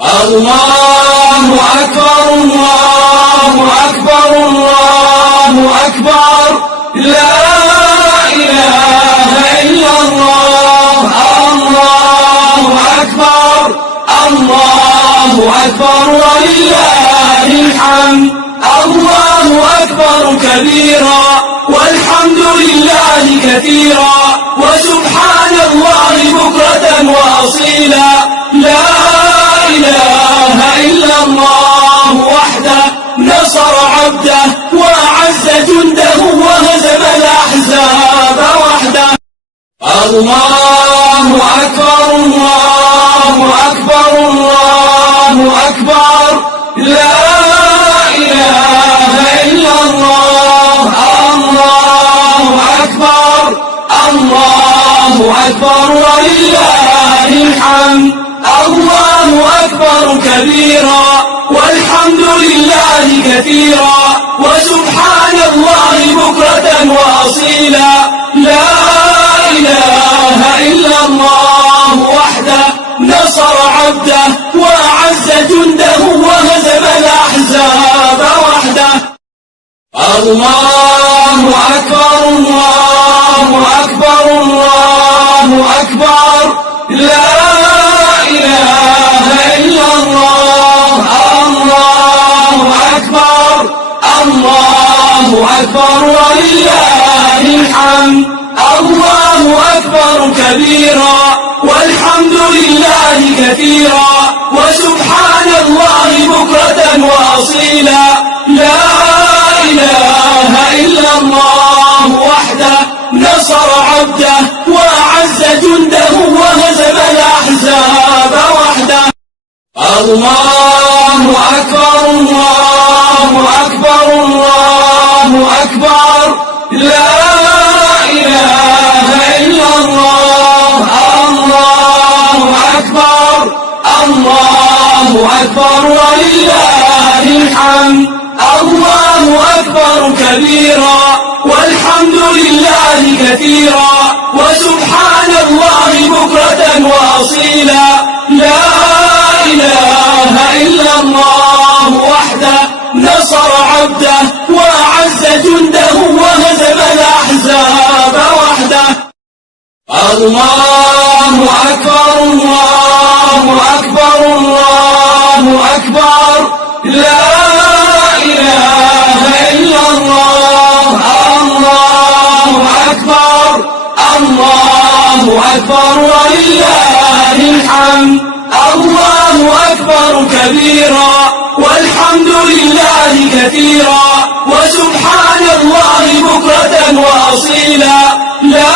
الله أكبر الله أكبر الله أكبر لا إله إلا الله الله أكبر الله أكبر ولله الحمد الله أكبر كبيرا والحمد لله كثيرا وسبحان الله بكرة وأصيلا لا إله إلا الله وحده نصر عبده وأعز جنده وهزم الأحزاب وحده الله أكبر الله أكبر الله أكبر لا إله إلا الله الله أكبر الله أكبر ولله الحمد الله أكبر كبيرا والحمد لله كثيرا وسبحان الله بكرة وأصيلا لا إله إلا الله وحده نصر عبده وأعز جنده وهزم الأحزاب وحده الله أكبر الله أكبر الله أكبر لا إله إلا الله الله أكبر الله أكبر ولله الحمد الله أكبر كبيرا والحمد لله كثيرا وسبحان الله بكرة وأصيلا لا إله إلا الله وحده نصر عبده وأعز جنده وهزم الأحزاب وحده الله أكبر الله أكبر الله أكبر لا إله إلا الله الله أكبر الله أكبر ولله الحمد الله أكبر كبيرا والحمد لله كثيرا وسبحان الله بكرة وأصيلا لا إله إلا الله وحده نصر عبده وأعز جنده وهزم الأحزاب وحده الله أكبر الله أكبر الله أكبر لا إله إلا الله الله أكبر الله أكبر ولله الحمد الله أكبر كبيرا والحمد لله كثيرا وسبحان الله بكرة وأصيلا لا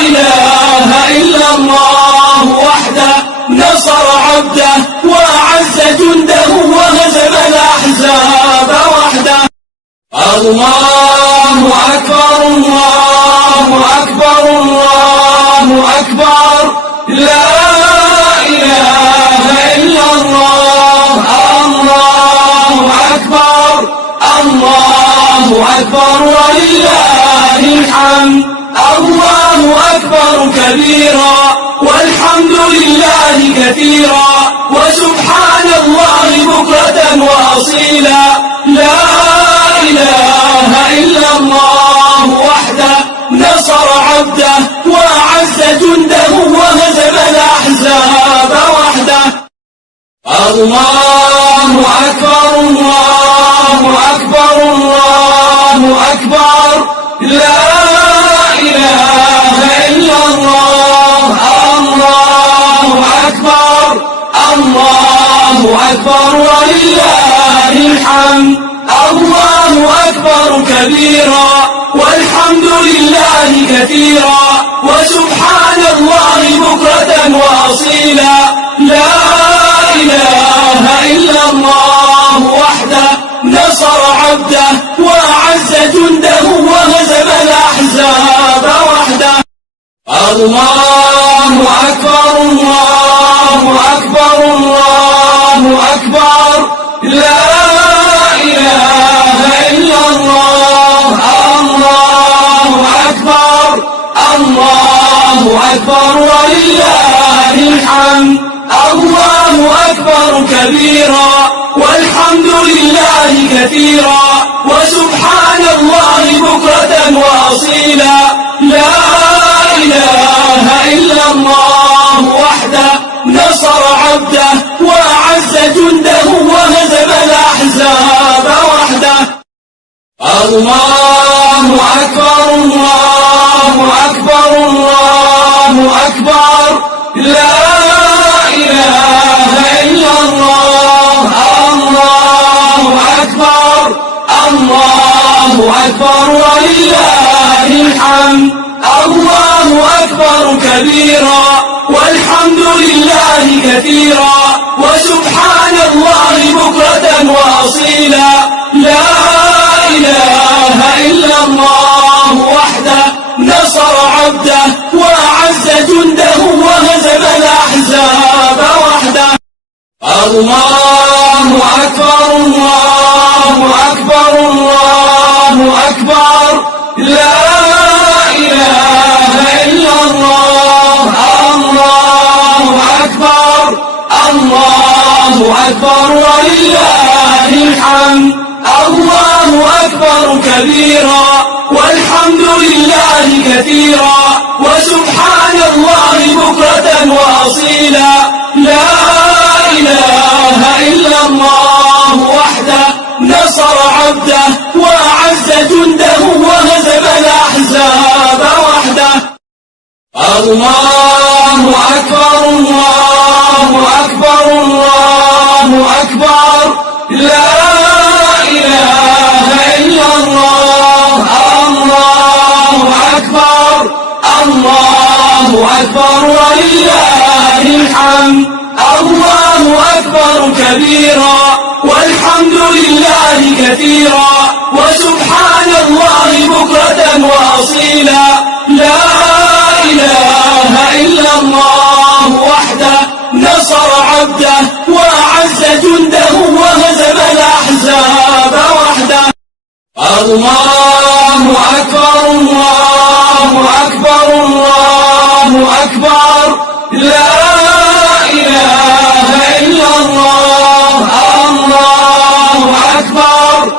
إله إلا الله وحده نصر عبده وأعز جنده وهزم الأحزاب وحده الله أكبر الله أكبر الله أكبر لا إله إلا الله الله أكبر الله أكبر ولله الحمد الله أكبر كبيرا والحمد لله كثيرا وسبحان الله بكرة وأصيلا لا إله إلا الله وحده نصر عبده وأعز جنده وهزم الأحزاب وحده الله أكبر الله أكبر الله أكبر لا إله إلا الله الله أكبر الله أكبر ولله الحمد الله أكبر كبيرا والحمد لله كثيرا وسبحان الله بكرة وأصيلا لا إله إلا الله وحده نصر عبده وأعز جنده وهزم الأحزاب وحده الله أكبر الله أكبر الله أكبر لا إله إلا الله الله أكبر الله أكبر ولله الحمد الله أكبر كبيرا والحمد لله كثيرا وسبحان الله بكرة وأصيلا لا إله إلا الله وحده نصر عبده وأعز جنده وهزم الأحزاب وحده الله أكبر الله أكبر الله أكبر لا إله إلا الله الله أكبر الله أكبر ولله الحمد الله أكبر كبيرا والحمد لله كثيرا وسبحان الله بكرة وأصيلا لا إله إلا الله وحده نصر عبده وأعز جنده وهزم الأحزاب وحده الله أكبر الله أكبر الله أكبر لا إله إلا الله الله أكبر الله أكبر ولله الحمد الله أكبر كبيرا والحمد لله كثيرا وسبحان الله بكرة وأصيلا لا إله إلا الله وحده نصر عبده وأعز جنده وهزم الأحزاب وحده الله أكبر الله أكبر الله أكبر لا إله إلا الله الله أكبر الله أكبر ولله الحمد الله أكبر كبيرا والحمد لله كثيرا وسبحان الله بكرة وأصيلا لا إله إلا الله وحده نصر عبده وأعز جنده وهزم الأحزاب وحده الله أكبر الله أكبر الله أكبر لا إله إلا الله الله أكبر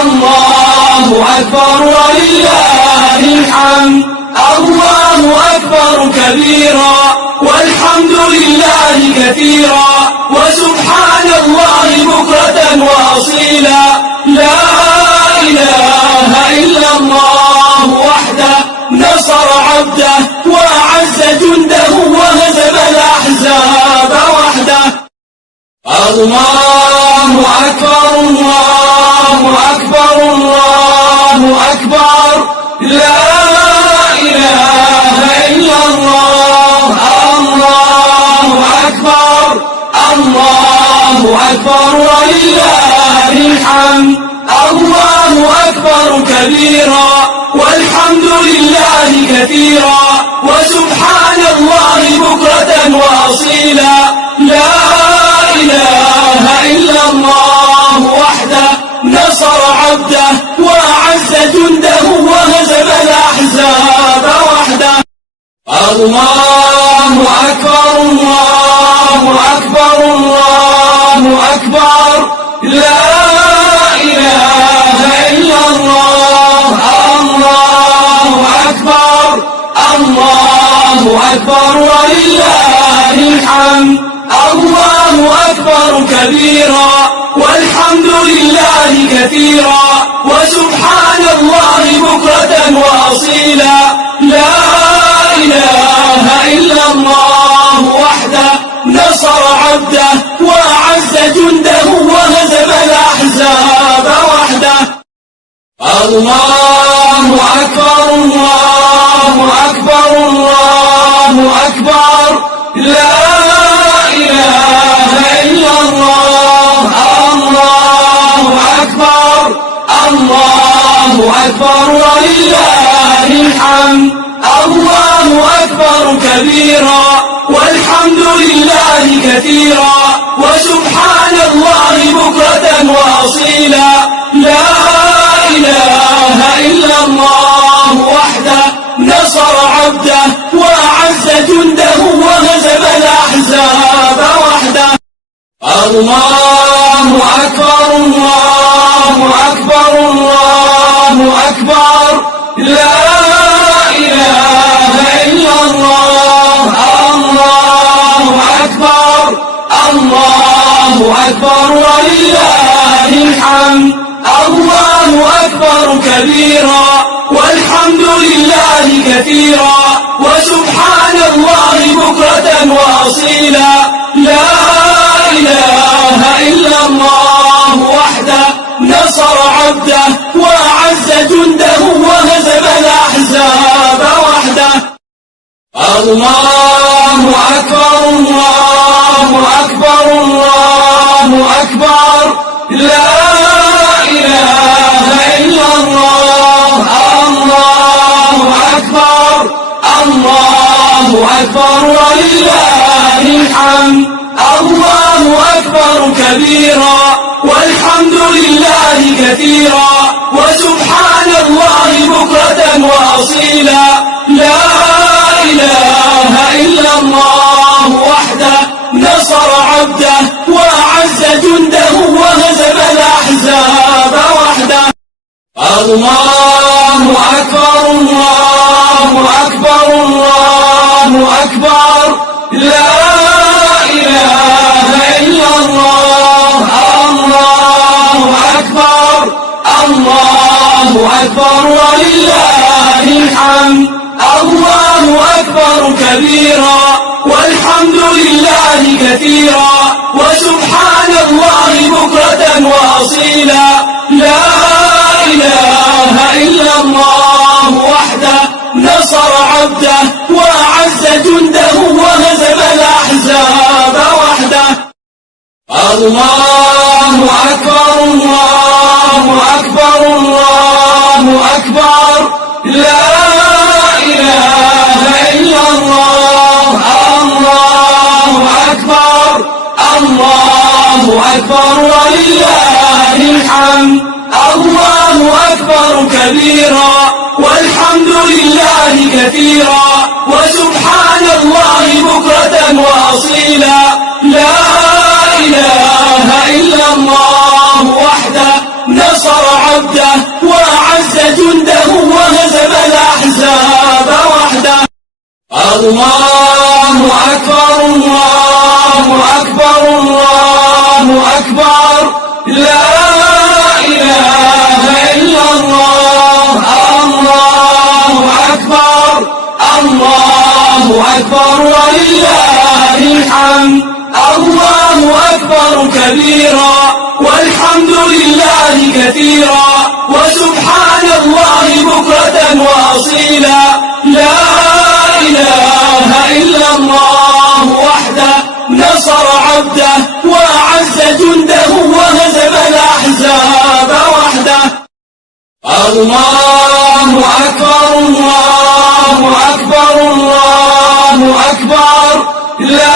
الله أكبر ولله الحمد الله أكبر كبيرا والحمد لله كثيرا وسبحان الله بكرة وأصيلا لا إله إلا الله وحده نصر عبده وأعز جنده وهزم الأحزاب وحده الله أكبر الله أكبر الله أكبر لا إله إلا الله الله أكبر الله أكبر ولله الحمد الله أكبر كبيرا والحمد لله كثيرا وسبحان الله بكرة وأصيلا لا إله إلا الله وحده نصر عبده وأعز جنده وهزم الأحزاب وحده الله أكبر الله أكبر الله أكبر لا إله إلا الله الله أكبر الله أكبر ولله الحمد الله أكبر كبيرا والحمد لله كثيرا وسبحان الله بكرة وأصيلا لا إله إلا الله وحده نصر عبده وأعز جنده وهزم الأحزاب وحده الله أكبر الله أكبر الله أكبر لا إله إلا الله الله أكبر الله أكبر ولله الحمد الله أكبر كبيرا والحمد لله كثيرا وسبحان الله بكرة وأصيلا لا إله إلا الله وحده نصر عبده وأعز جنده وهزم الأحزاب الله أكبر الله أكبر الله أكبر لا إله إلا الله الله أكبر الله أكبر ولله الحمد الله أكبر كبيرا والحمد لله كثيرا وسبحان الله بكرة وأصيلا لا إله إلا الله وحده نصر عبده وأعز جنده وهزم الأحزاب وحده الله أكبر الله أكبر الله أكبر لا إله إلا الله الله أكبر الله أكبر ولله الحمد الله أكبر كبيرا والحمد لله كثيرا وسبحان الله بكرة وأصيلا لا إله إلا الله وحده نصر عبده وأعز جنده وهزم الأحزاب وحده الله أكبر الله أكبر الله أكبر لا إله إلا الله الله أكبر الله أكبر ولله الحمد الله أكبر كبيرا والحمد لله كثيرا وسبحان الله بكرة وأصيلا لا إله إلا الله وحده نصر عبده وأعز جنده وهزم الأحزاب وحده الله أكبر الله أكبر الله أكبر لا إله إلا الله الله أكبر الله أكبر ولله الحمد الله أكبر كبيرا والحمد لله كثيرا وسبحان الله بكرة وأصيلا لا إله إلا الله وحده نصر عبده وأعز جنده وهزم الأحزاب وحده الله أكبر الله أكبر الله أكبر لا إله إلا الله الله أكبر الله أكبر ولله الحمد الله أكبر كبيرا والحمد لله كثيرا وسبحان الله بكرة وأصيلا لا إله إلا الله وحده نصر عبده وأعز جنده وهزم الأحزاب وحده الله أكبر الله أكبر الله أكبر لا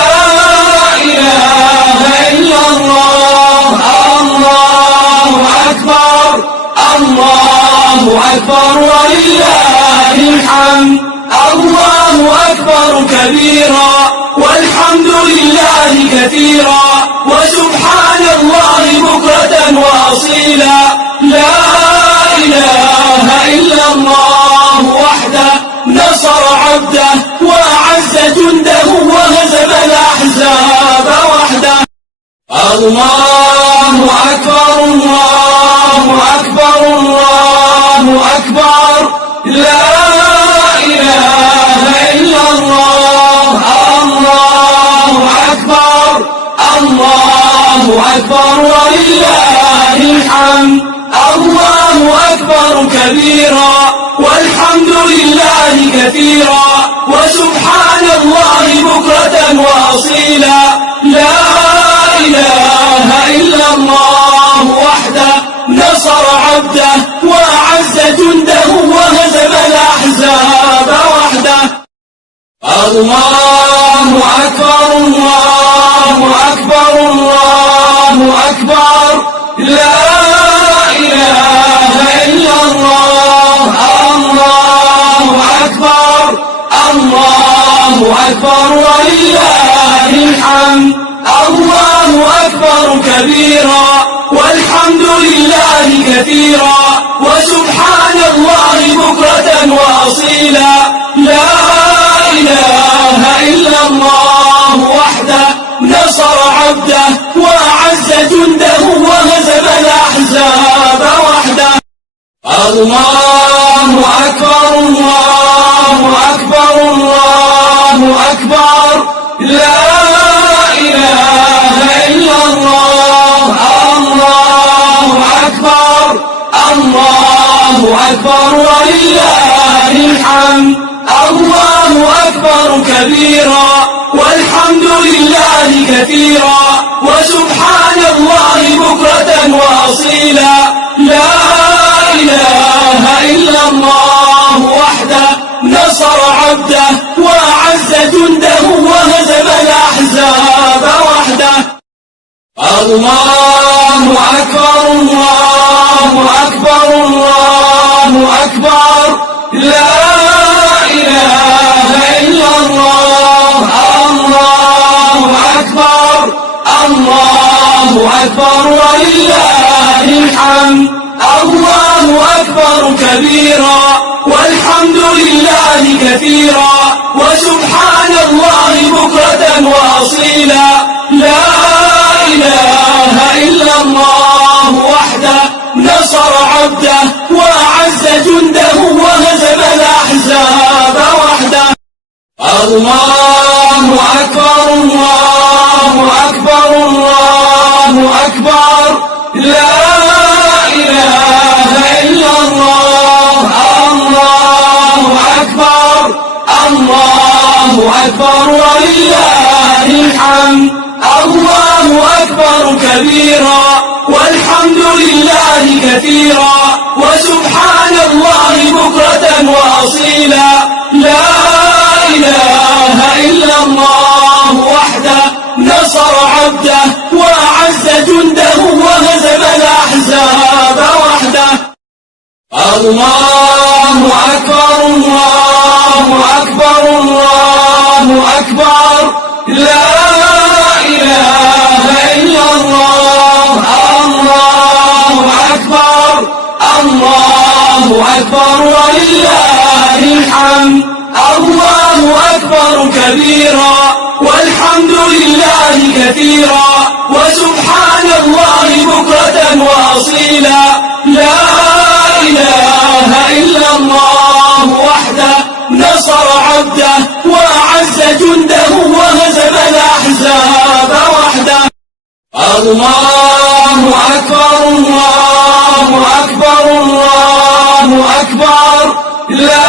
إله إلا الله الله أكبر الله أكبر ولله الحمد الله أكبر كبيرا والحمد لله كثيرا وسبحان الله بكرة وأصيلا لا إله إلا الله وحده نصر عبده وأعز جنده وهزم الأحزاب وحده الله أكبر الله أكبر الله أكبر لا إله إلا الله الله أكبر الله أكبر ولله الحمد الله أكبر كبيرا والحمد لله كثيرا وسبحان الله بكرة وأصيلا لا إله إلا الله وحده نصر عبده وأعز جنده وهزم الأحزاب وحده الله أكبر الله أكبر الله أكبر لا إله إلا الله الله أكبر الله أكبر ولله الحمد الله أكبر كبيرا والحمد لله كثيرا وسبحان الله بكرة وأصيلا لا إله إلا الله وحده نصر عبده وأعز جنده وهزم الأحزاب وحده الله أكبر الله أكبر الله أكبر لا إله إلا الله الله أكبر الله أكبر ولله الحمد الله أكبر كبيرا والحمد لله كثيرا وسبحان الله بكرة وأصيلا لا إله إلا الله وحده نصر عبده وأعز جنده وهزم الأحزاب وحده الله أكبر الله أكبر الله أكبر لا إله إلا الله الله أكبر الله أكبر ولله الحمد الله أكبر كبيرا والحمد لله كثيرا وسبحان الله بكرة وأصيلا لا إله إلا الله وحده نصر عبده وأعز جنده وهزم الأحزاب وحده الله أكبر الله أكبر الله أكبر لا إله إلا الله الله أكبر الله أكبر ولله الحمد الله أكبر كبيرا والحمد لله كثيرا وسبحان الله بكرة وأصيلا لا إله إلا الله وحده نصر عبده وأعز جنده وهزم الأحزاب وحده الله أكبر الله أكبر الله أكبر لا إله إلا الله الله أكبر الله أكبر ولله الحمد الله أكبر كبيرا والحمد لله كثيرا وسبحان الله بكرة وأصيلا لا إله إلا الله وحده نصر عبده وأعز جنده وهزم الأحزاب وحده الله أكبر الله أكبر الله أكبر لا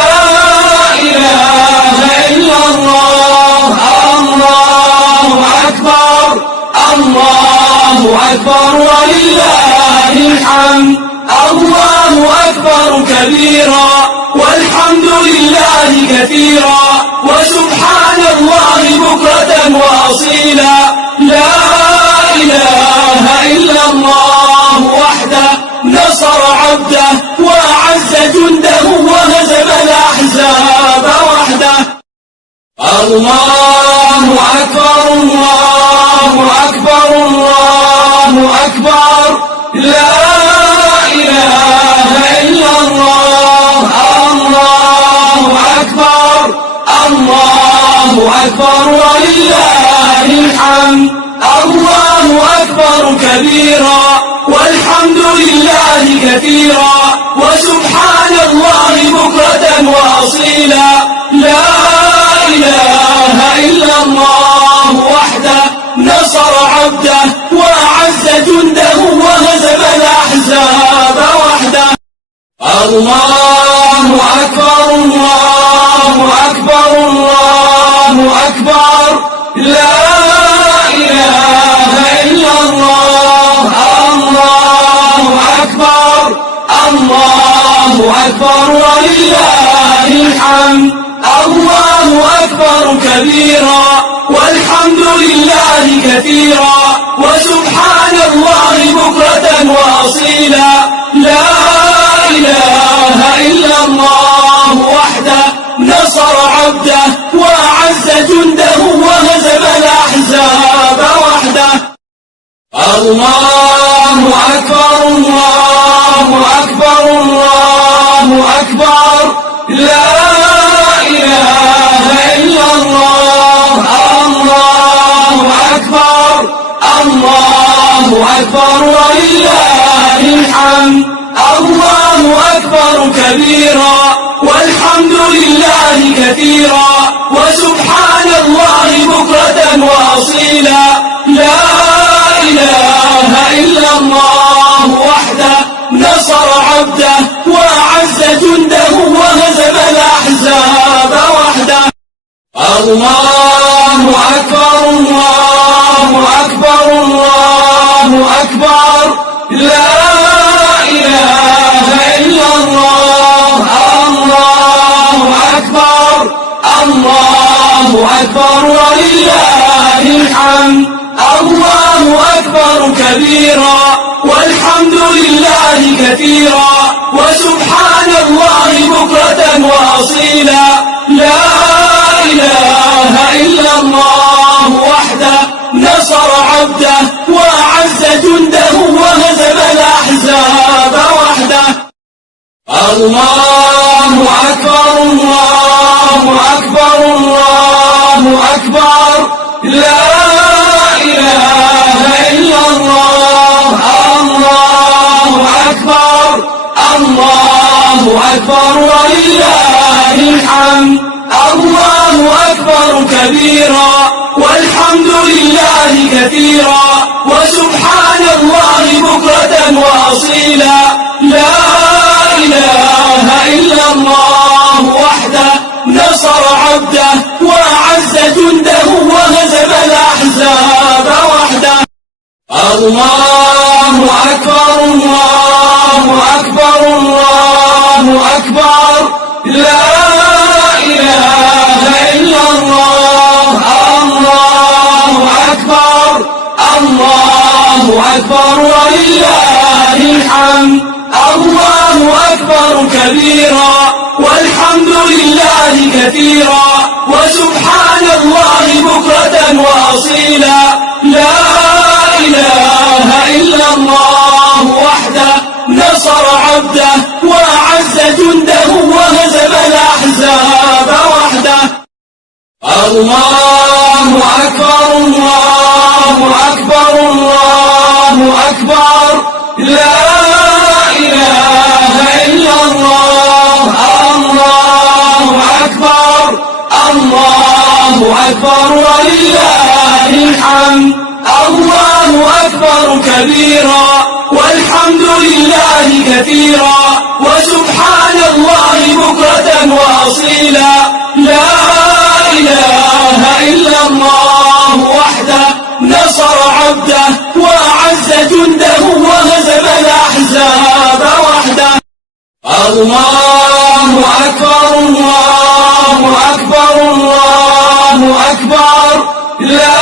إله إلا الله الله أكبر الله أكبر ولله الحمد الله أكبر كبيرا والحمد لله كثيرا وسبحان الله بكرة وأصيلا لا إله إلا الله وحده نصر عبده وأعز جنده وهزم الأحزاب وحده الله أكبر الله أكبر الله أكبر لا إله إلا الله الله أكبر الله أكبر ولله الحمد الله أكبر كبيرا والحمد لله كثيرا وسبحان الله بكرة وأصيلا لا إله إلا الله وحده نصر عبده وأعز جنده وهزم الأحزاب وحده الله أكبر الله أكبر الله أكبر لا إله إلا الله الله أكبر الله أكبر ولله الحمد الله أكبر كبيرا والحمد لله كثيرا وسبحان الله بكرة وأصيلا لا إله إلا الله وحده نصر عبده وأعز جنده وهزم الأحزاب وحده الله أكبر الله أكبر الله أكبر لا إله إلا الله الله أكبر الله أكبر ولله الحمد الله أكبر كبيرا والحمد لله كثيرا وسبحان الله بكرة وأصيلا لا إله إلا الله وحده نصر عبده وأعز جنده وهزم الأحزاب وحده الله أكبر الله أكبر الله أكبر لا إله إلا الله الله أكبر الله أكبر ولله الحمد الله أكبر كبيرا والحمد لله كثيرا وسبحان الله بكرة وأصيلا لا إله إلا الله وحده نصر عبده وأعز جنده وهزم الأحزاب وحده الله أكبر الله أكبر الله أكبر لا إله إلا الله الله أكبر الله أكبر ولله الحمد الله أكبر كبيرا والحمد لله كثيرا وسبحان الله بكرة وأصيلا لا إله إلا الله وحده نصر عبده وأعز جنده وهزم الأحزاب وحده الله أكبر الله أكبر الله أكبر لا إله إلا الله الله أكبر الله أكبر ولله الحمد الله أكبر كبيرا والحمد لله كثيرا وسبحان الله بكرة وأصيلا لا إله إلا الله وحده نصر عبده وأعز جنده وهزم الأحزاب وحده الله أكبر الله أكبر الله أكبر لا إله إلا الله الله أكبر الله أكبر ولله الحمد الله أكبر كبيرا والحمد لله كثيرا وسبحان الله بكرة وأصيلا لا إله إلا الله وحده نصر عبده وأعز جنده وهزم الأحزاب وحده الله أكبر الله أكبر الله أكبر لا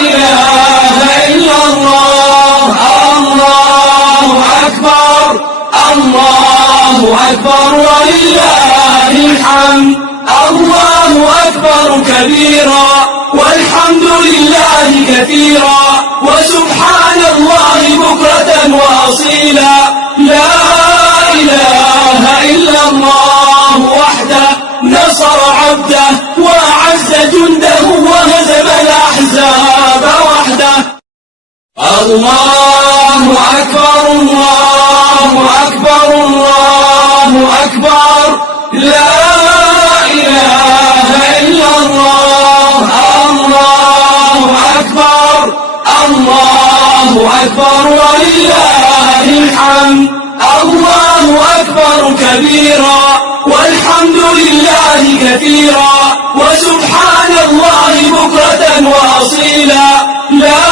إله إلا الله الله أكبر الله أكبر ولله الحمد الله أكبر كبيرا والحمد لله كثيرا وسبحان الله بكرة وأصيلا لا إله إلا الله وحده نصر عبده وأعز جنده وهزم الأحزاب وحده الله أكبر الله أكبر الله أكبر لا إله إلا الله الله أكبر الله أكبر ولله الحمد الله أكبر كبيرا والحمد لله كثيرا وسبحان الله بكرة وأصيلا لا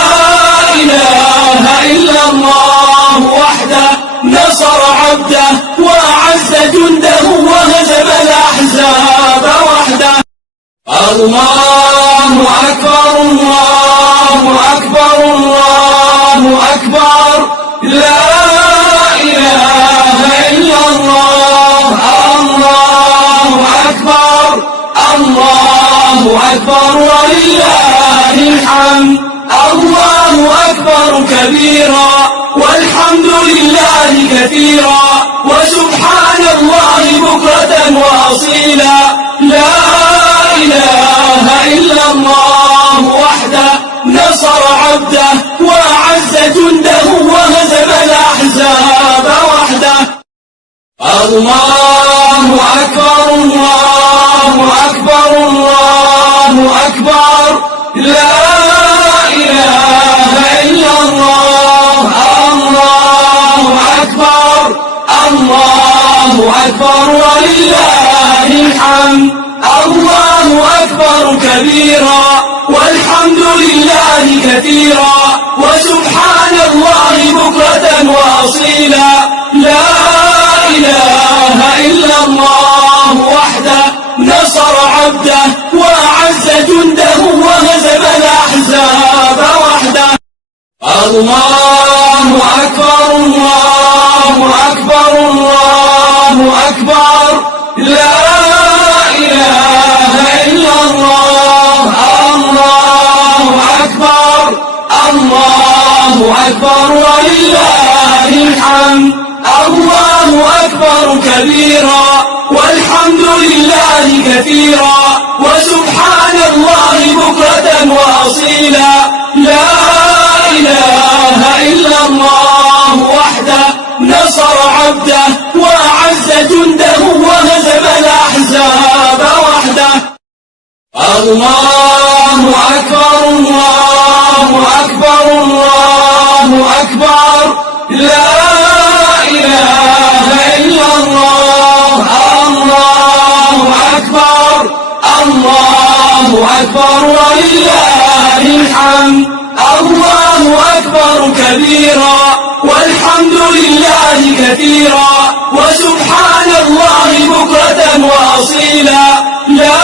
إله إلا الله وحده نصر عبده وأعز جنده وهزم الأحزاب وحده الله أكبر الله أكبر الله أكبر لا إله إلا الله الله أكبر الله أكبر ولله الحمد الله أكبر أكبر كبيرا والحمد لله كثيرا وسبحان الله بكرة وأصيلا لا إله إلا الله وحده نصر عبده وأعز جنده وهزم الأحزاب وحده الله أكبر الله أكبر الله أكبر لا إله إلا الله الله أكبر الله أكبر ولله الحمد الله أكبر كبيرا والحمد لله كثيرا وسبحان الله بكرة وأصيلا لا إله إلا الله وحده نصر عبده وأعز جنده وهزم الأحزاب وحده الله أكبر الله أكبر الله أكبر لا إله إلا الله الله أكبر الله أكبر ولله الحمد الله أكبر كبيرا والحمد لله كثيرا وسبحان الله بكرة وأصيلا لا إله إلا الله وحده نصر عبده وأعز جنده وهزم الأحزاب وحده الله أكبر الله أكبر الله أكبر لا إله إلا الله الله أكبر الله أكبر ولله الحمد الله أكبر كبيرا والحمد لله كثيرا وسبحان الله بكرة وأصيلا لا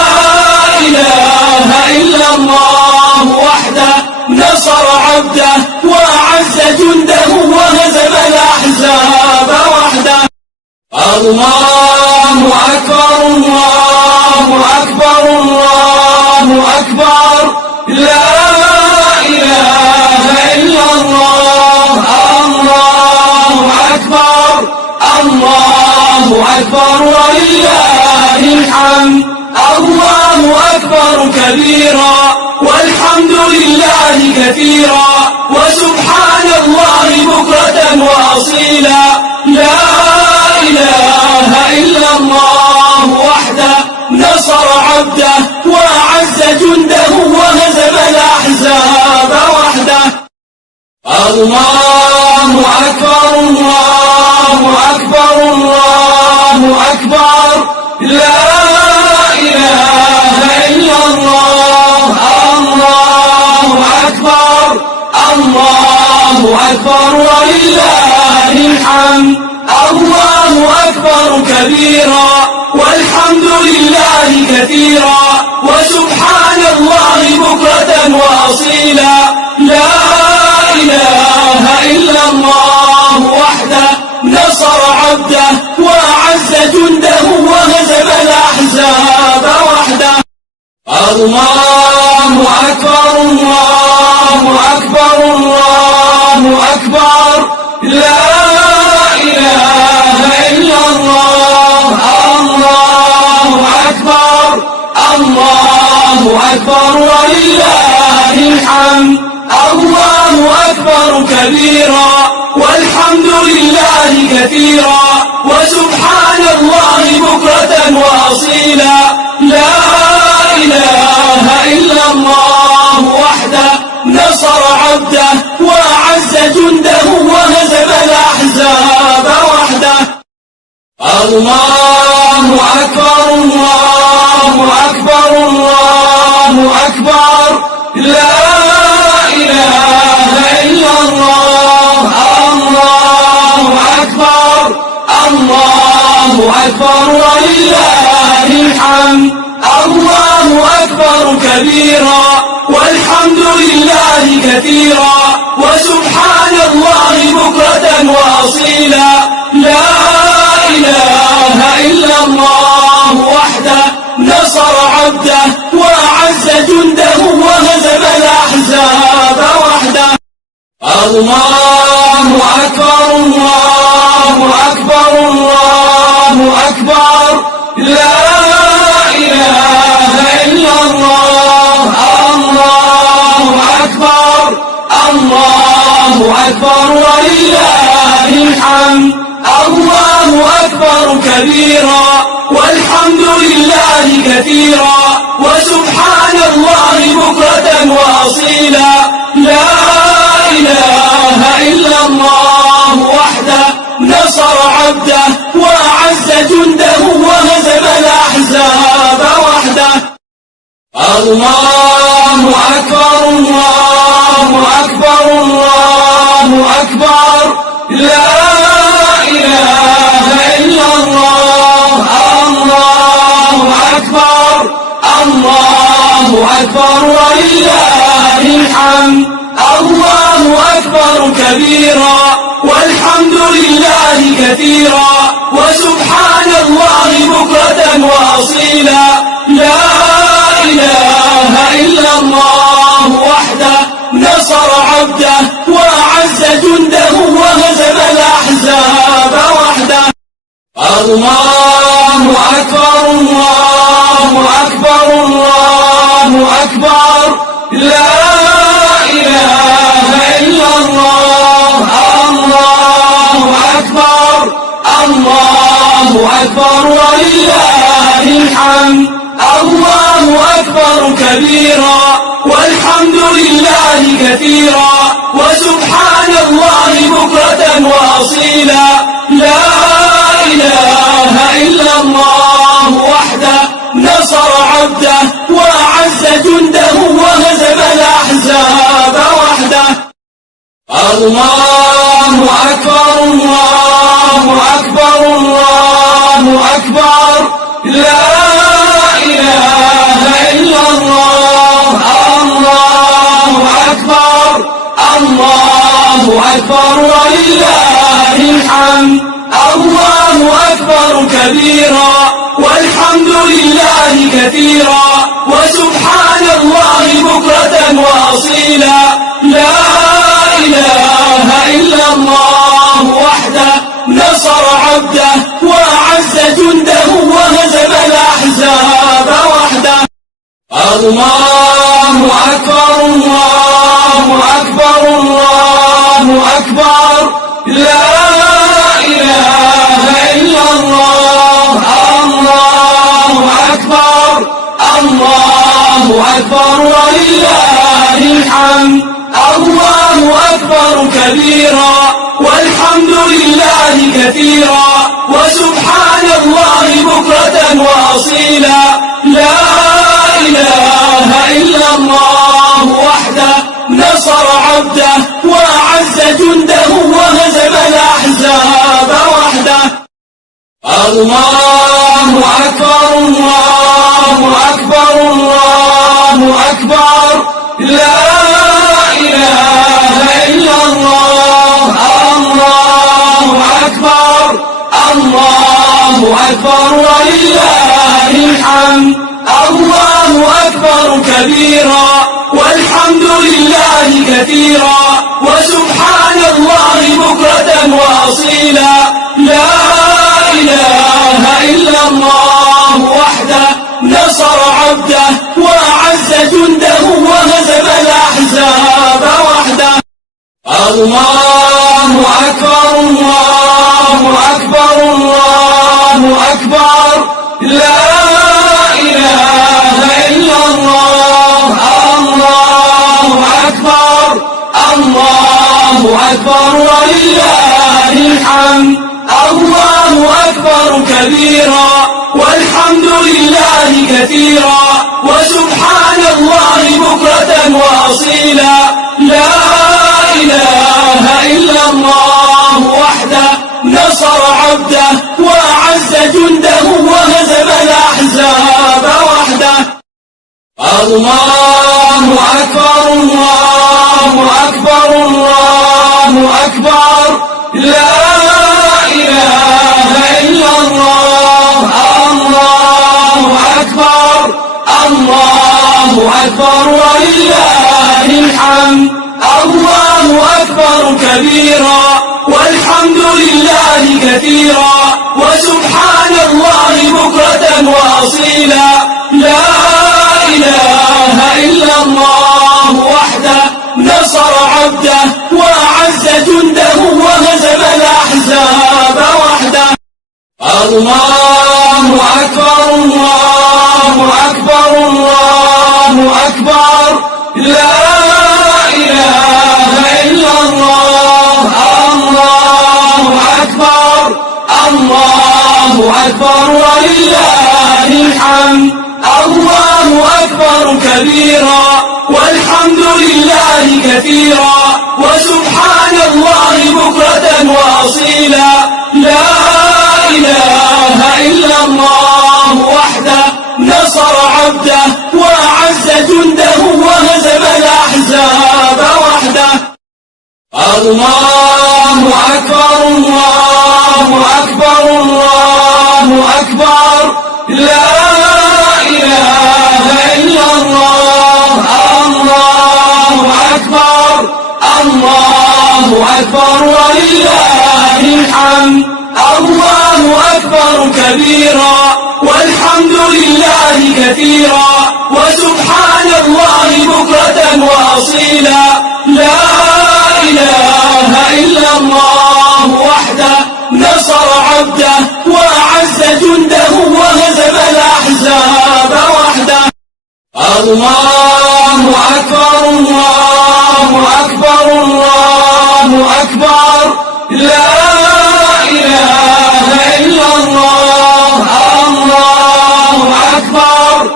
إله إلا الله وحده نصر عبده وأعز جنده وهزم الأحزاب وحده الله أكبر الله أكبر الله أكبر لا إله إلا الله الله أكبر الله أكبر ولله الحمد الله أكبر كبيرا والحمد لله كثيرا وسبحان الله بكرة وأصيلا لا إله إلا الله وحده نصر عبده وأعز جنده وهزم الأحزاب وحده الله أكبر الله أكبر الله أكبر لا إله إلا الله الله أكبر الله أكبر ولله الحمد الله أكبر كبيرا والحمد لله كثيرا وسبحان الله بكرة وأصيلا لا إله إلا الله وحده نصر عبده وأعز جنده وهزم الأحزاب وحده الله أكبر الله أكبر الله أكبر لا إله إلا الله الله أكبر الله أكبر ولله الحمد الله أكبر كبيرا والحمد لله كثيرا وسبحان الله بكرة وأصيلا لا إله إلا الله وحده نصر عبده وأعز جنده وهزم الأحزاب وحده الله أكبر الله أكبر الله أكبر لا إله إلا الله الله أكبر الله أكبر ولله الحمد الله أكبر كبيرا والحمد لله كثيرا وسبحان الله بكرة وأصيلا لا إله إلا الله وحده نصر عبده وأعز جنده وهزم الأحزاب وحده الله أكبر الله أكبر الله أكبر لا إله إلا الله الله أكبر الله أكبر ولله الحمد الله أكبر كبيرا والحمد لله كثيرا وسبحان الله بكرة وأصيلا لا إله إلا الله وحده نصر عبده وأعز جنده وهزم الأحزاب وحده الله أكبر الله أكبر الله أكبر لا إله إلا الله الله أكبر الله أكبر ولله الحمد الله أكبر كبيرا والحمد لله كثيرا وسبحان الله بكرة وأصيلا لا إله إلا الله وحده نصر عبده وأعز جنده وهزم الأحزاب وحده الله أكبر الله أكبر الله أكبر لا إله إلا الله الله أكبر الله أكبر ولله الحمد الله أكبر كبيرا والحمد لله كثيرا وسبحان الله بكرة وأصيلا لا إله إلا الله وحده نصر عبده وأعز جنده وهزم الأحزاب وحده الله أكبر الله أكبر الله أكبر لا إله إلا الله الله أكبر الله أكبر ولله الحمد الله أكبر كبيرا والحمد لله كثيرا وسبحان الله بكرة وأصيلا لا إله إلا الله وحده نصر عبده وأعز جنده وهزم الأحزاب وحده الله أكبر الله أكبر الله أكبر لا إله إلا الله الله أكبر الله أكبر ولله الحمد الله أكبر كبيرا والحمد لله كثيرا وسبحان الله بكرة وأصيلا لا إله إلا الله وحده نصر عبده وأعز جنده وهزم الأحزاب وحده الله أكبر الله أكبر الله أكبر لا إله إلا الله الله أكبر الله أكبر ولله الحمد الله أكبر كبيرا والحمد لله كثيرا وسبحان الله بكرة وأصيلا لا إله إلا الله وحده نصر عبده وأعز جنده وهزم الأحزاب وحده الله أكبر الله أكبر الله أكبر لا إله إلا الله الله أكبر الله أكبر ولله الحمد الله أكبر كبيرا والحمد لله كثيرا وسبحان الله بكرة وأصيلا لا إله إلا الله وحده نصر عبده وأعز جنده وهزم الأحزاب وحده الله أكبر الله أكبر الله أكبر لا إله إلا الله الله أكبر الله أكبر ولله الحمد الله أكبر كبيرا والحمد لله كثيرا وسبحان الله بكرة وأصيلا لا إله إلا الله وحده نصر عبده وأعز جنده وهزم الأحزاب وحده الله أكبر الله أكبر الله أكبر لا إله إلا الله الله أكبر الله أكبر ولله الحمد الله أكبر كبيرا والحمد لله كثيرا وسبحان الله بكرة وأصيلا لا إله إلا الله وحده نصر عبده وأعز جنده وهزم الأحزاب وحده الله أكبر الله أكبر الله أكبر لا إله إلا الله الله أكبر الله أكبر ولله الحمد الله أكبر كبيرا والحمد لله كثيرا وسبحان الله بكرة وأصيلا لا إله إلا الله وحده نصر عبده وأعز جنده وهزم الأحزاب وحده الله أكبر الله أكبر الله أكبر لا إله إلا الله الله أكبر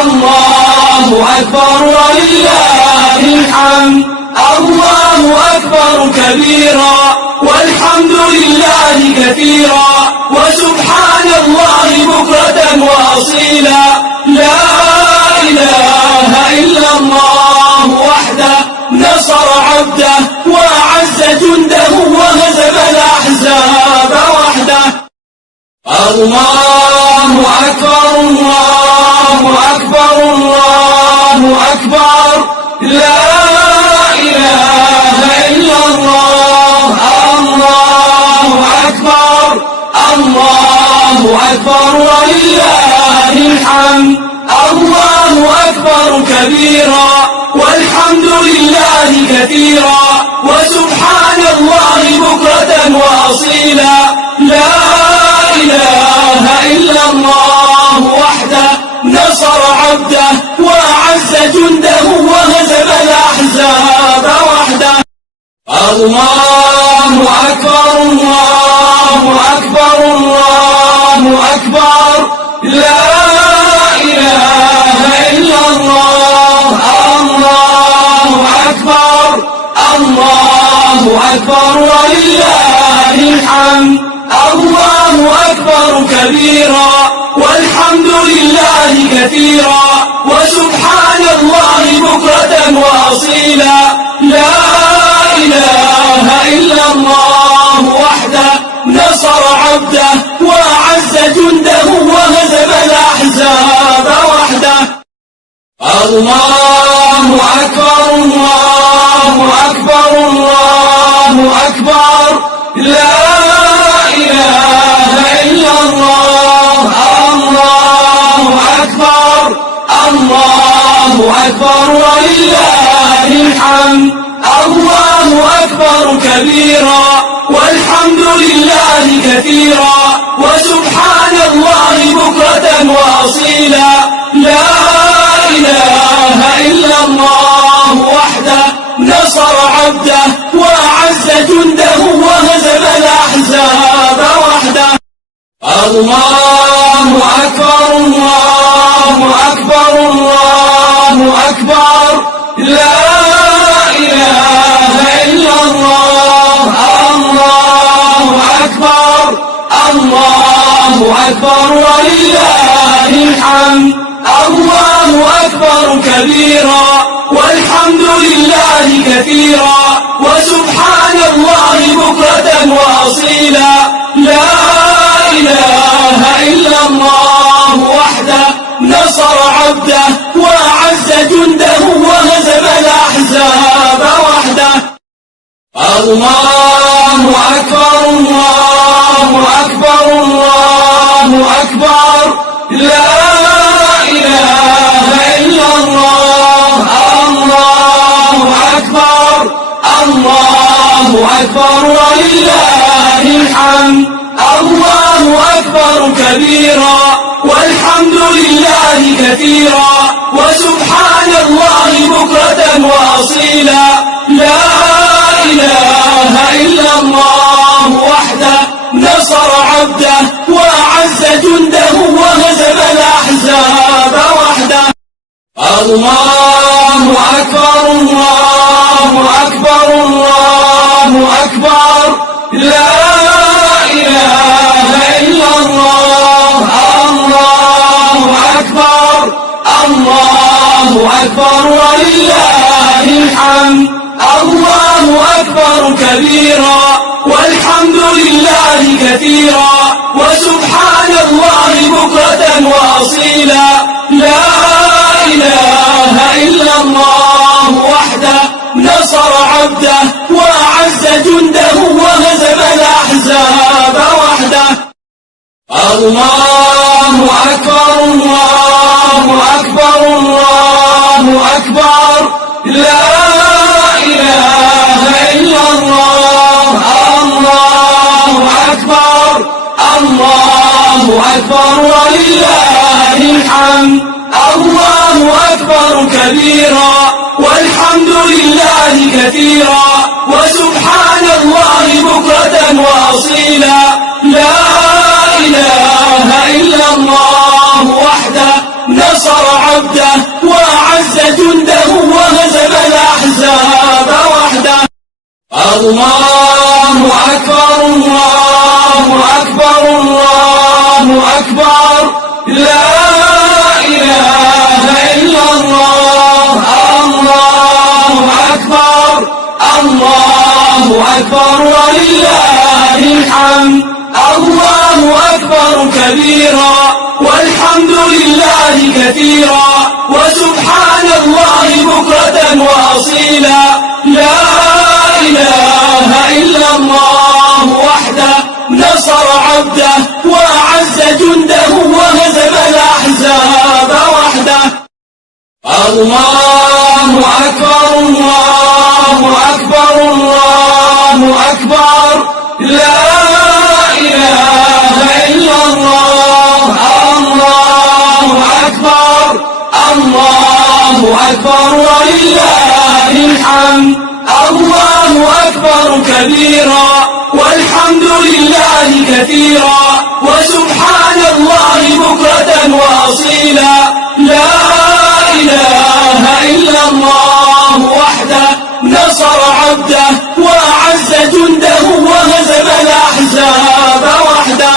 الله أكبر ولله الحمد الله أكبر كبيرا والحمد لله كثيرا وسبحان الله بكرة وأصيلا لا إله إلا الله وحده نصر عبده وأعز جنده وهزم الأحزاب وحده الله أكبر الله أكبر الله أكبر لا إله إلا الله الله أكبر الله أكبر ولله الحمد الله أكبر كبيرا والحمد لله كثيرا وسبحان الله بكرة وأصيلا لا إله إلا الله وحده نصر عبده وأعز جنده وهزم الأحزاب وحده الله أكبر الله أكبر الله أكبر لا إله إلا الله الله أكبر الله أكبر ولله الحمد الله أكبر كبيرا والحمد لله كثيرا وسبحان الله بكرة وأصيلا لا إله إلا الله وحده نصر عبده وأعز جنده وهزم الأحزاب وحده الله أكبر الله أكبر الله أكبر لا إله إلا الله الله أكبر الله أكبر ولله الحمد الله أكبر كبيرا والحمد لله كثيرا وسبحان الله بكرة وأصيلا لا إله إلا الله وحده نصر عبده وأعز جنده وهزم الأحزاب وحده الله أكبر الله أكبر الله أكبر لا إله إلا الله الله أكبر الله أكبر ولله الحمد الله أكبر كبيرا والحمد لله كثيرا وسبحان الله بكرة وأصيلا لا إله إلا الله وحده نصر عبده وأعز جنده وهزم الأحزاب وحده الله أكبر الله أكبر الله أكبر لا إله إلا الله الله أكبر الله أكبر ولله الحمد الله أكبر كبيرا والحمد لله كثيرا وسبحان الله بكرة وأصيلا لا إله إلا الله وحده نصر عبده وأعز جنده وهزم الأحزاب وحده الله أكبر الله أكبر الله أكبر لا إله إلا الله الله أكبر الله أكبر ولله الحمد الله أكبر كبيرا والحمد لله كثيرا وسبحان الله بكرة وأصيلا لا إله إلا الله وحده نصر عبده وأعز جنده وهزم الأحزاب وحده الله أكبر الله أكبر الله أكبر لا إله إلا الله الله أكبر الله أكبر ولله الحمد الله أكبر كبيرا والحمد لله كثيرا وسبحان الله بكرة وأصيلا لا إله إلا الله وحده نصر عبده وأعز جنده وهزم الأحزاب وحده الله أكبر الله أكبر الله أكبر لا إله إلا الله الله أكبر الله أكبر ولله الحمد الله أكبر كبيرا والحمد لله كثيرا وسبحان الله بكرة وأصيلا لا إله إلا الله وحده نصر عبده وأعز جنده وهزم الأحزاب وحده الله أكبر الله أكبر الله أكبر لا إله إلا الله الله أكبر الله أكبر ولله الحمد الله أكبر كبيرا والحمد لله كثيرا وسبحان الله بكرة وأصيلا لا إله إلا الله وحده نصر عبده وأعز جنده وهزم الأحزاب وحده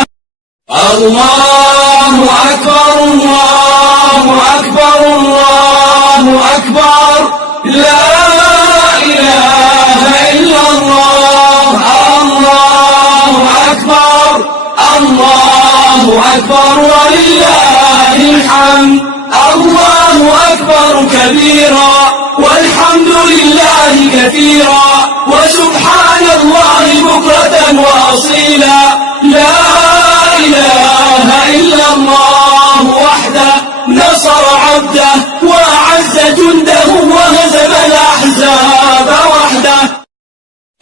الله أكبر الله أكبر الله أكبر لا إله إلا الله الله أكبر الله أكبر ولله الحمد الله أكبر كبيرا والحمد لله كثيرا وسبحان الله بكرة وأصيلا لا إله إلا الله وحده نصر عبده وأعز جنده وهزم الأحزاب وحده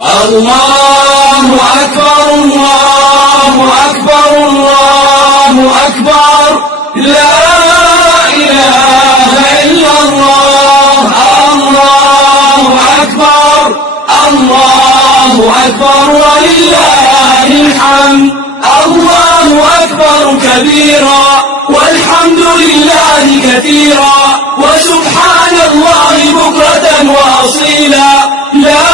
الله أكبر الله أكبر الله أكبر لا إله إلا الله الله أكبر الله أكبر ولله الحمد الله أكبر كبيرا والحمد لله كثيرا وسبحان الله بكرة وأصيلا لا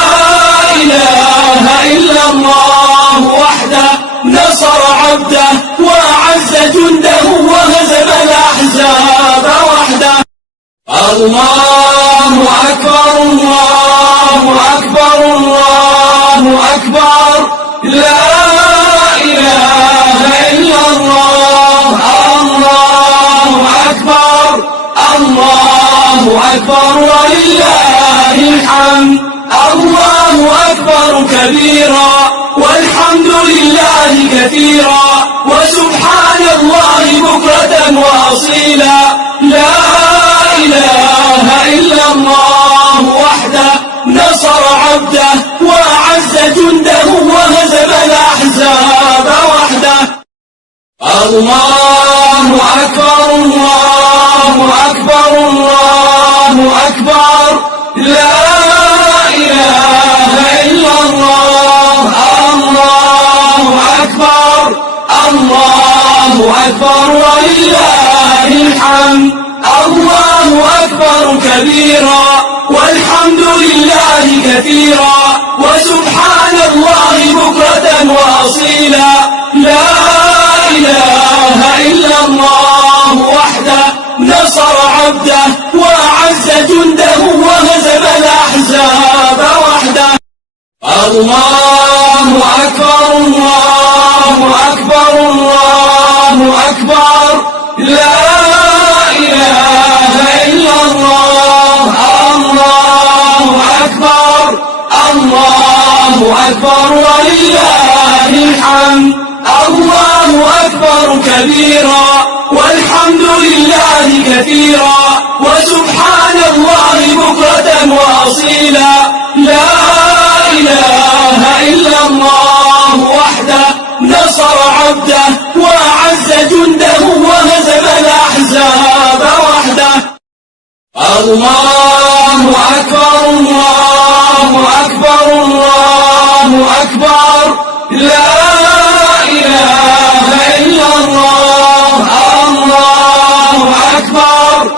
إله إلا الله وحده نصر عبده وأعز جنده وهزم الأحزاب وحده الله أكبر الله أكبر الله أكبر لا إله إلا الله الله أكبر الله أكبر ولله الحمد الله أكبر كبيرا والحمد لله كثيرا وسبحان الله بكرة وأصيلا لا إله إلا الله وحده نصر عبده وأعز جنده وهزم الأحزاب وحده الله أكبر الله أكبر الله أكبر لا إله إلا الله الله أكبر الله أكبر ولله الحمد الله أكبر كبيرا والحمد لله كثيرا وسبحان الله بكرة وأصيلا لا إله إلا الله وحده نصر عبده وأعز جنده وهزم الأحزاب وحده الله أكبر الله أكبر الله أكبر لا إله إلا الله الله أكبر الله أكبر ولله الحمد الله أكبر كبيرا والحمد لله كثيرا وسبحان الله بكرة وأصيلا لا إله إلا الله وحده نصر عبده وأعز جنده وهزم الأحزاب وحده الله أكبر الله أكبر الله أكبر لا إله إلا الله الله أكبر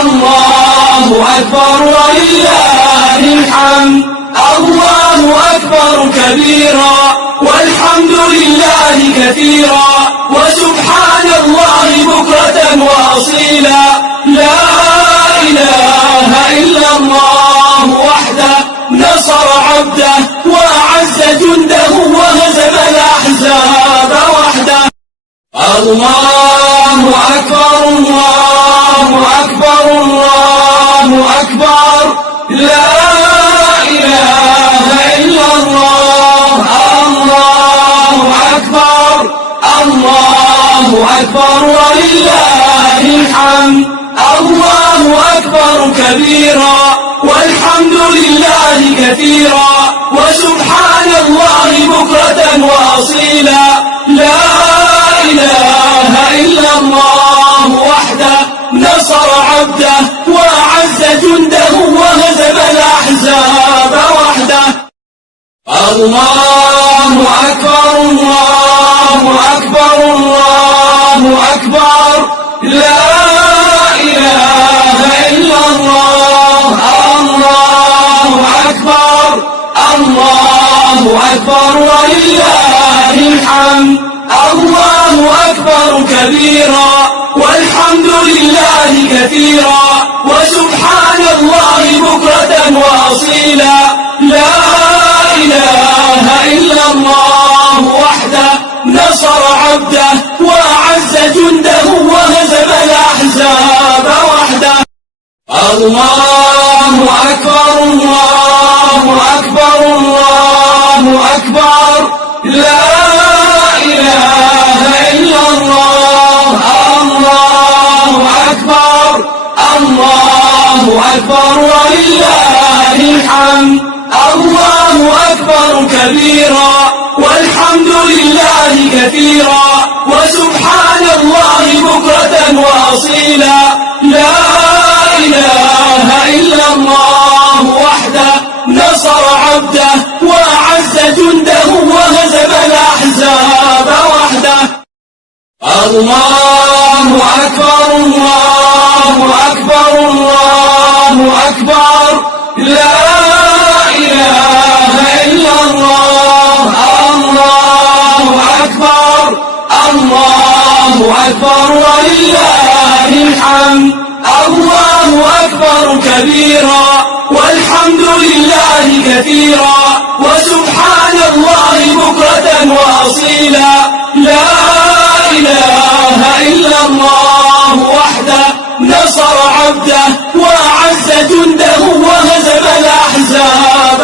الله أكبر ولله الحمد الله أكبر كبيرا والحمد لله كثيرا وسبحان الله بكرة وأصيلا لا إله إلا الله وحده نصر عبده وأعز جنده وهزم الأحزاب وحده الله أكبر الله أكبر الله أكبر لا إله إلا الله الله أكبر الله أكبر ولله الحمد الله أكبر كبيرا والحمد لله كثيرا وسبحان الله بكرة وأصيلا لا إله إلا الله وحده نصر عبده وأعز جنده وهزم الأحزاب وحده الله أكبر الله أكبر الله أكبر لا إله إلا الله الله أكبر الله أكبر ولله الحمد الله أكبر كبيرا والحمد لله كثيرا وسبحان الله بكرة وأصيلا لا إله إلا الله وحده نصر عبده وأعز جنده وهزم الأحزاب وحده الله أكبر الله أكبر الله أكبر لا إله إلا الله الله أكبر الله أكبر ولله الحمد الله أكبر كبيرا والحمد لله كثيرا وسبحان الله بكرة وأصيلا لا إله إلا الله وحده نصر عبده وأعز جنده وهزم الأحزاب وحده الله أكبر الله أكبر الله أكبر لا إله إلا الله الله أكبر الله أكبر ولله الحمد الله أكبر كبيرا والحمد لله كثيرا وسبحان الله بكرة وأصيلا لا إله إلا الله وحده نصر عبده وأعز جنده وهزم الأحزاب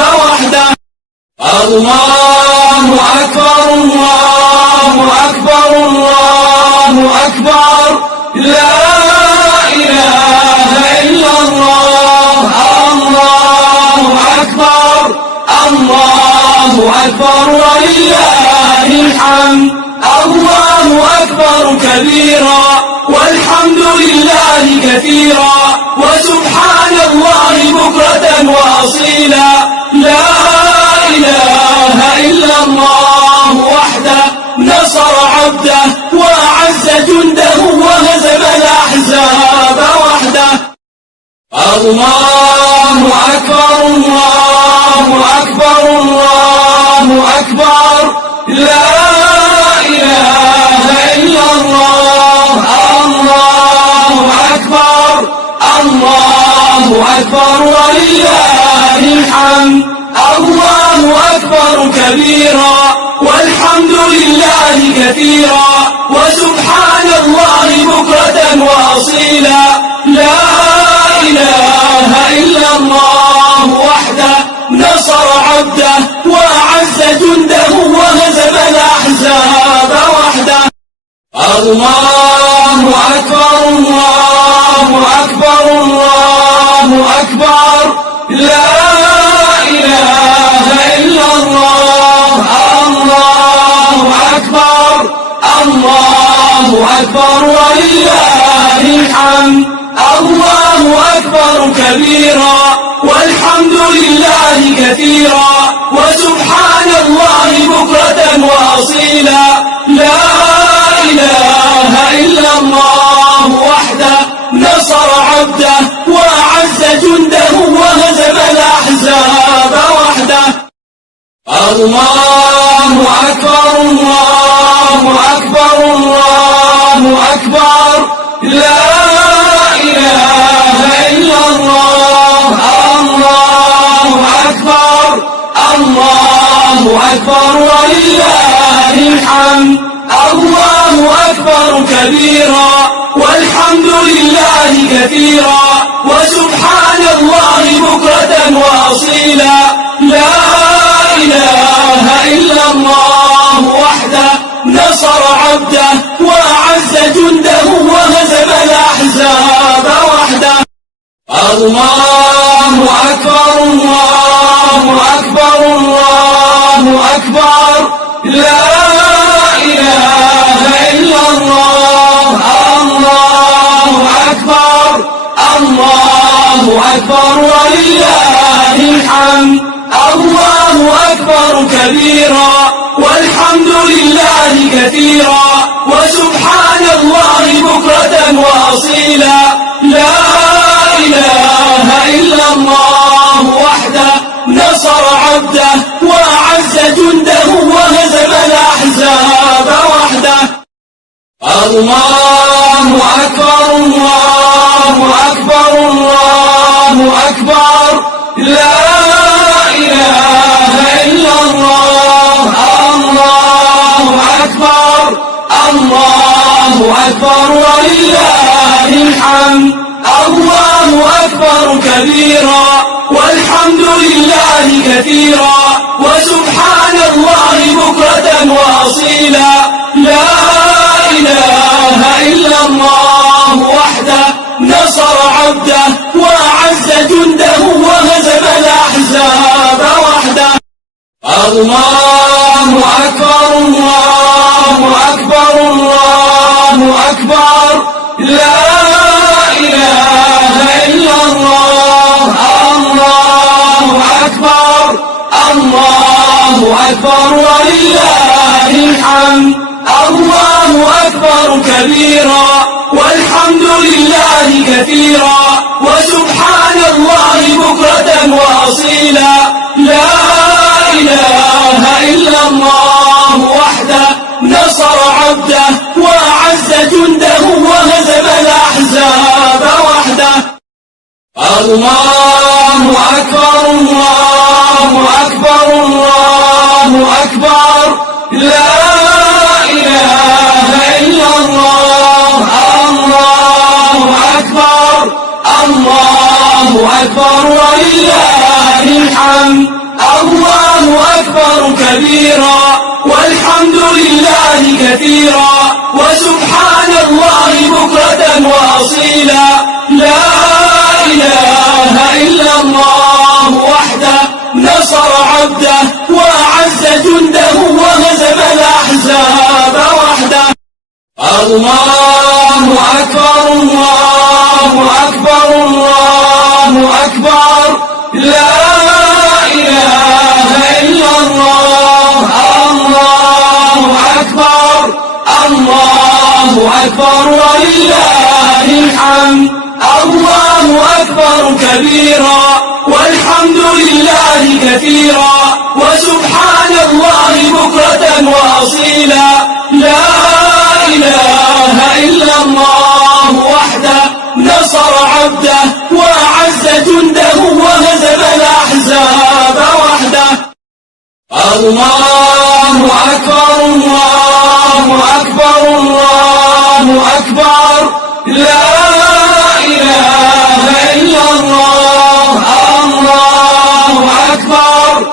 الله أكبر الله أكبر الله أكبر لا إله إلا الله الله أكبر الله أكبر ولله الحمد الله أكبر كبيرا والحمد لله كثيرا وسبحان الله بكرة وأصيلا لا إله إلا الله وحده نصر عبده وأعز جنده وهزم الأحزاب وحده الله أكبر الله أكبر الله أكبر لا إله إلا الله الله أكبر الله أكبر ولله الحمد الله أكبر كبيرا والحمد لله كثيرا وسبحان الله بكرة وأصيلا لا إله إلا الله وحده نصر عبده وأعز جنده وهزم الأحزاب وحده الله أكبر الله أكبر الله أكبر لا إله إلا الله الله أكبر الله أكبر ولله الحمد الله أكبر كبيرا والحمد لله كثيرا وسبحان الله بكرة وأصيلا لا إله إلا الله وحده نصر عبده وأعز جنده وهزم الأحزاب وحده الله أكبر الله أكبر الله أكبر لا إله إلا الله الله أكبر الله أكبر ولله الحمد الله أكبر كبيرا والحمد لله كثيرا وسبحان الله بكرة وأصيلا لا إله إلا الله وحده نصر عبده وأعز جنده وهزم الأحزاب وحده الله أكبر الله أكبر الله أكبر لا إله إلا الله الله أكبر الله أكبر ولله الحمد الله أكبر كبيرا والحمد لله كثيرا وسبحان الله بكرة وأصيلا لا إله إلا الله وحده نصر عبده وأعز جنده وهزم الأحزاب وحده الله أكبر الله أكبر الله أكبر لا إله إلا الله الله أكبر الله أكبر ولله الحمد الله أكبر كبيرا والحمد لله كثيرا وسبحان الله بكرة وأصيلا لا إله إلا الله وحده نصر عبده وأعز جنده وهزم الأحزاب وحده الله أكبر الله أكبر الله أكبر لا إله إلا الله الله أكبر الله أكبر ولله الحمد الله أكبر كبيرا والحمد لله كثيرا وسبحان الله بكرة وأصيلا لا إله إلا الله وحده نصر عبده وأعز جنده وهزم الأحزاب وحده الله أكبر الله أكبر الله أكبر لا إله إلا الله الله أكبر الله أكبر ولله الحمد الله أكبر كبيرا والحمد لله كثيرا وسبحان الله بكرة وأصيلا لا إله إلا الله وحده نصر عبده وأعز جنده وهزم الأحزاب وحده الله أكبر الله أكبر الله أكبر لا إله إلا الله الله أكبر الله أكبر ولله الحمد الله أكبر كبيرا والحمد لله كثيرا وسبحان الله بكرة وأصيلا لا إله إلا الله وحده نصر عبده وأعز جنده وهزم الأحزاب وحده الله أكبر الله أكبر الله أكبر لا إله إلا الله الله أكبر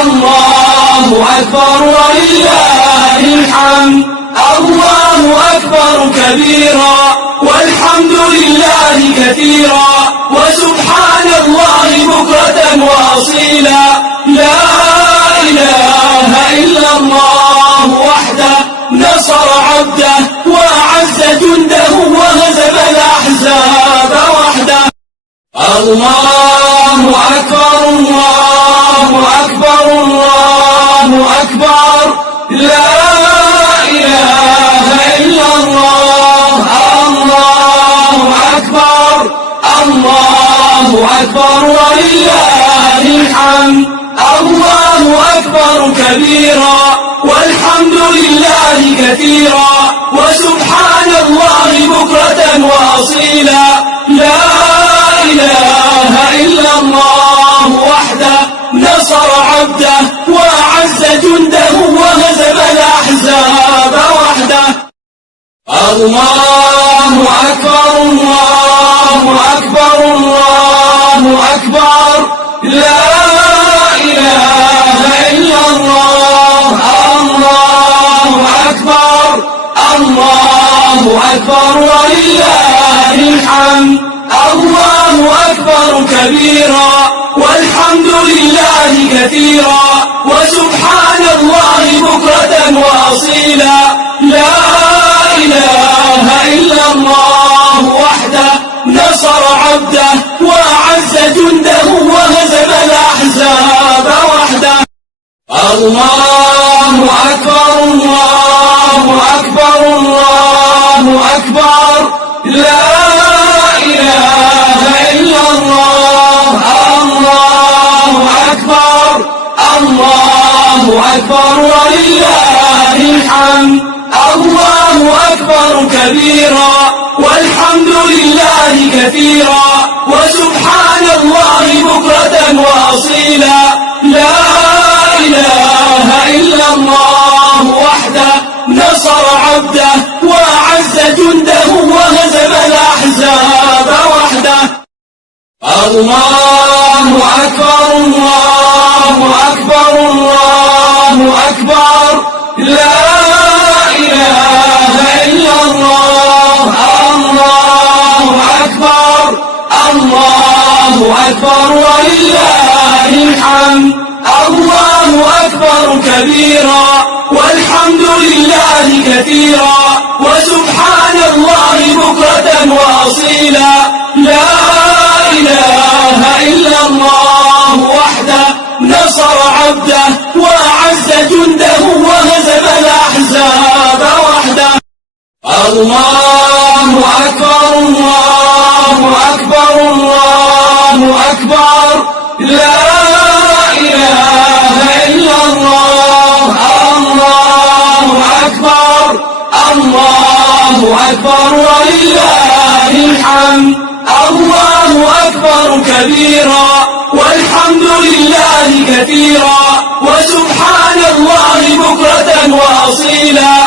الله أكبر ولله الحمد الله أكبر كبيرا والحمد لله كثيرا وسبحان الله بكرة وأصيلا لا إله إلا الله وحده نصر عبده وأعز جنده وهزم الأحزاب وحده الله أكبر الله أكبر الله أكبر لا إله إلا الله الله أكبر الله أكبر ولله الحمد الله أكبر كبيرا والحمد لله كثيرا وسبحان الله بكرة وأصيلا لا إله إلا الله وحده نصر عبده وأعز جنده وهزم الأحزاب وحده الله أكبر الله أكبر الله أكبر لا إله إلا الله الله أكبر الله أكبر ولله الحمد الله أكبر كبيرا والحمد لله كثيرا وسبحان الله بكرة وأصيلا لا إله إلا الله وحده نصر عبده وأعز جنده وهزم الأحزاب وحده الله أكبر الله أكبر الله أكبر لا إله إلا الله الله أكبر الله أكبر ولله الحمد الله أكبر كبيرا والحمد لله كثيرا وسبحان الله بكرة وأصيلا لا إله إلا الله وحده نصر عبده وأعز جنده وهزم الأحزاب وحده الله أكبر الله أكبر الله أكبر لا إله إلا الله الله أكبر الله أكبر ولله الحمد الله أكبر كبيرا والحمد لله كثيرا وسبحان الله بكرة وأصيلا لا إله إلا الله وحده نصر عبده وأعز جنده وهزم الأحزاب وحده الله أكبر الله أكبر الله أكبر لا إله إلا الله الله أكبر الله أكبر ولله الحمد الله أكبر كبيرا والحمد لله كثيرا وسبحان الله بكرة وأصيلا